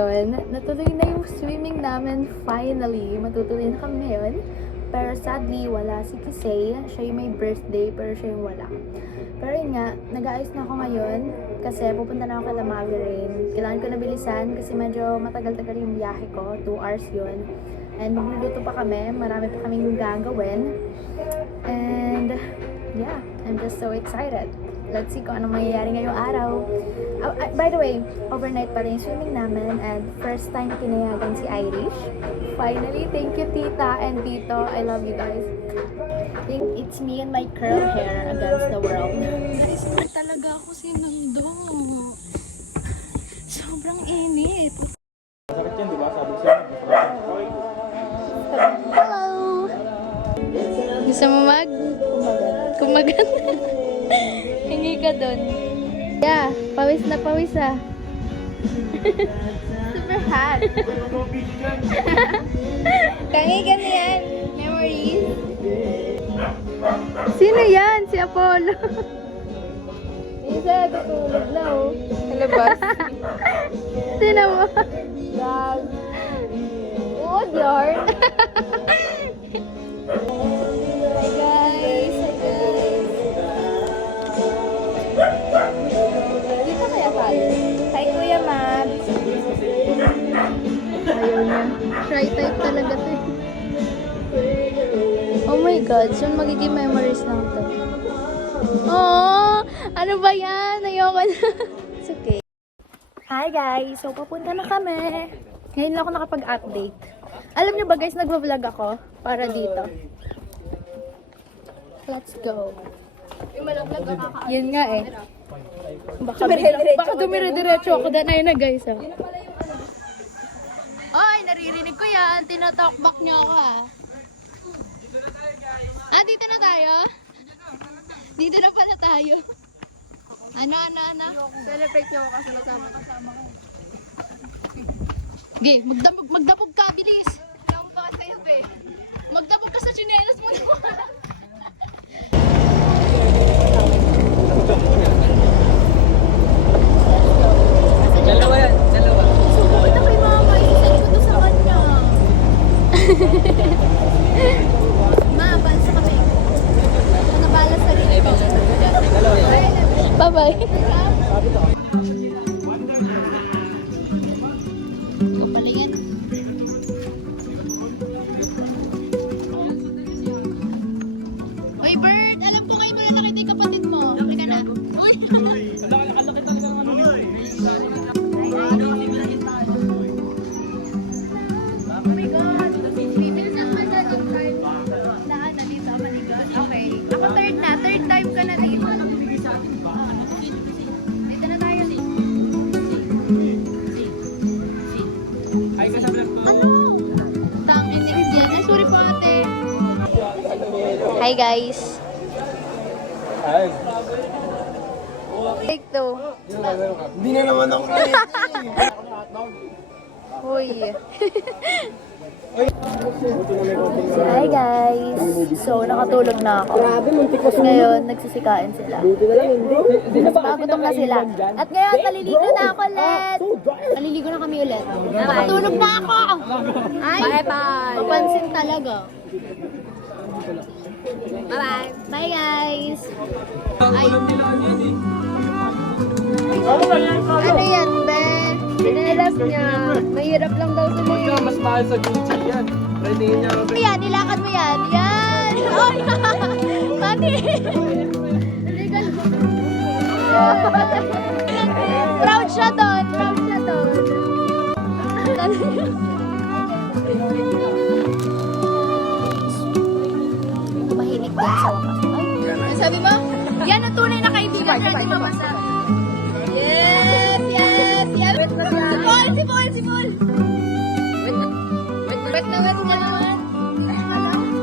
ngayon, natuloy na yung swimming namin finally. Matutuloy na kami ngayon. Pero sadly, wala si Kisei. Siya yung may birthday, pero siya yung wala. Pero yun nga, nag-aayos na ako ngayon kasi pupunta na ako kay Lamali Rain. Kailangan ko nabilisan kasi medyo matagal-tagal yung biyahe ko. 2 hours yun. And magluluto pa kami. Marami pa kaming gagawin. And yeah, I'm just so excited. Let's see kung ano mangyayari ngayong araw. By the way, overnight pa rin yung swimming namin and first time pinayagan si Irish. Finally, thank you tita and tito. I love you guys. I think it's me and my curl hair against the world. Guys, hindi talaga ako sinundo. Sobrang init. Masakit yan, di ba? Sabi siya, masakit yan. Hello! Gusto mo kumagat? Hingi ka dun. Yeah, pawis na pawis ah. Super hot. Kangi ka na yan. Memories. Sino yan? Si Apollo. Isa, tutulog na oh. Kalabas. Sino mo? Dog. Oh, Lord. Hi guys. Hi guys. Dito kaya tayo? Hi Kuya Matt. Ayaw niya. Try type talaga to. Oh my God. So magiging memories lang to. Oh! Ano ba yan? Ayoko na. It's okay. Hi guys. So papunta na kami. Ngayon lang ako nakapag-update. Alam niyo ba guys, nagvo-vlog ako para dito. Let's go. Yun nga eh. Baka dumire-diretso ako. Danay na guys. Oh. Oy, naririnig ko yan. Tinatalkback niyo ako ah. Ah, dito na tayo? Dito na pala tayo. Ano? Celebrate niyo ako kasi kasama ko. Okay, magdabog ka, bilis. Yung bakit kayo be? Magdabog ka sa chinelas mo naman. Dalawa yan, dalawa. Subukin na kay mama, isasend ko to sa kanya. Ma, bansa kami. Nabala sa rin. Dalawa yan. Bye-bye. Kapalingan. Uy, Bert! Alam ko kayo mo na nakita yung kapatid mo. Halika na. Uy! Kalaki talaga ng ano nito. Oh my God! Bibilis ang madaling card na ano dito, maligot. Okay. Ako third na. Third time ka na dito. Dito na tayo. Ay, kasama lang to. Ano? Tangin ni Jen. Ay, sorry po ate. Hi guys. Ay. Take two. Hindi na naman ako ready. Uy. Hi guys. So, nakatulog na ako. Tapos ngayon, nagsisikain sila. Magutom na sila. At ngayon, naliligo na ako ulit. Naliligo na kami ulit. Nakatulog na ako. Ay, bye-bye. Papansin talaga. Bye-bye. Bye guys. Ay. Ano yan, Ben? Pinilas niya. Mahirap lang daw sa mga. Mas mahal sa Gucci yan. Ready niya. Yan, nilakad mo yan. Yan! Oy! Mati! Proud siya doon. Proud siya doon. Mahinig din sa wakas. Ay, sabi mo? Yan ang tunay na kaibigan niya. Di mamasa. Yes! Yes! Yes! Si Paul! Si Paul! Wait na wait ka naman.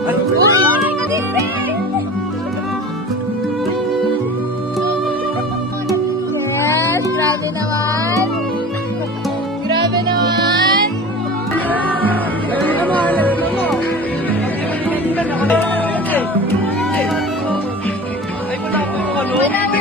Uy! Uy! Kadising! Yes! Grabe naman! Grabe naman! Manaway naman!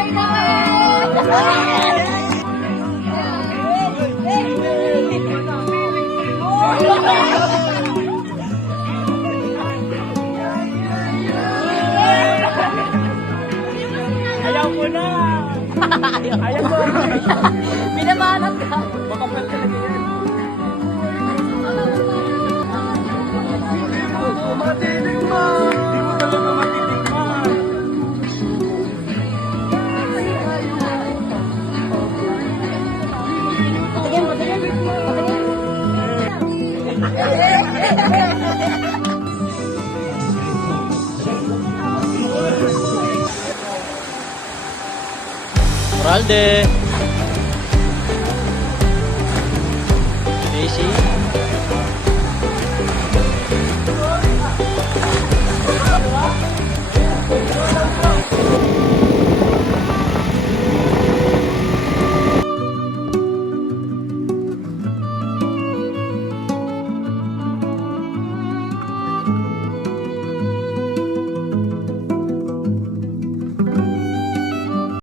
Moralde!